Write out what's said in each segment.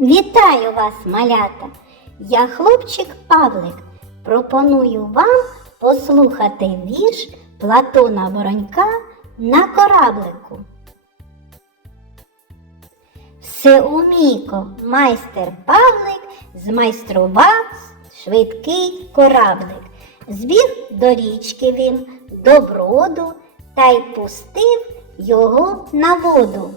Вітаю вас, малята! Я хлопчик Павлик. Пропоную вам послухати вірш Платона Воронька на кораблику. Всеумійко майстер Павлик змайстрував швидкий кораблик. Збіг до річки він, до броду та й пустив його на воду.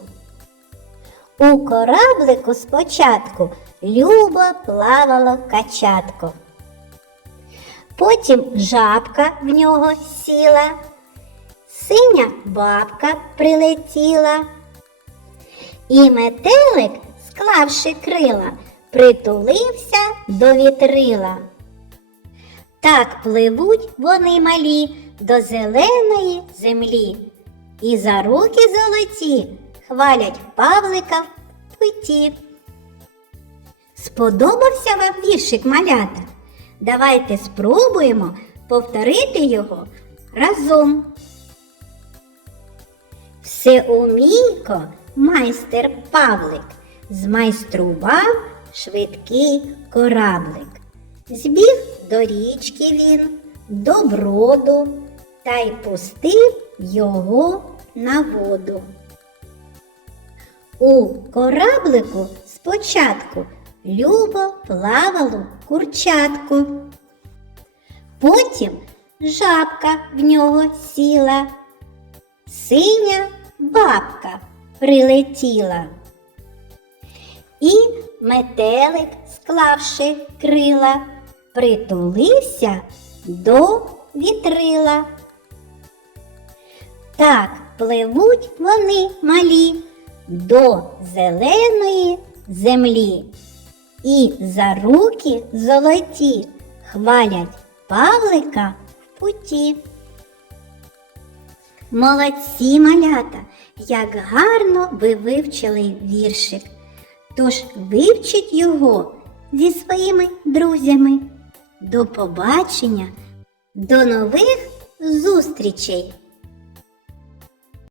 У кораблику спочатку любо плавало качатко. Потім жабка в нього сіла, синя бабка прилетіла, і метелик, склавши крила, притулився до вітрила. Так пливуть вони малі до зеленої землі, і за руки золоті хвалять Павлика в путі. Сподобався вам віршик малята? Давайте спробуємо повторити його разом. Всеумійко майстер Павлик змайстрував швидкий кораблик. Збіг до річки він, до броду та й пустив його на воду. У кораблику спочатку любо плавало курчатко. Потім жабка в нього сіла, синя бабка прилетіла. І метелик, склавши крила, притулився до вітрила. Так пливуть вони малі до зеленої землі. І за руки золоті хвалять Павлика в путі. Молодці малята, як гарно ви вивчили віршик. Тож вивчіть його зі своїми друзями. До побачення, до нових зустрічей!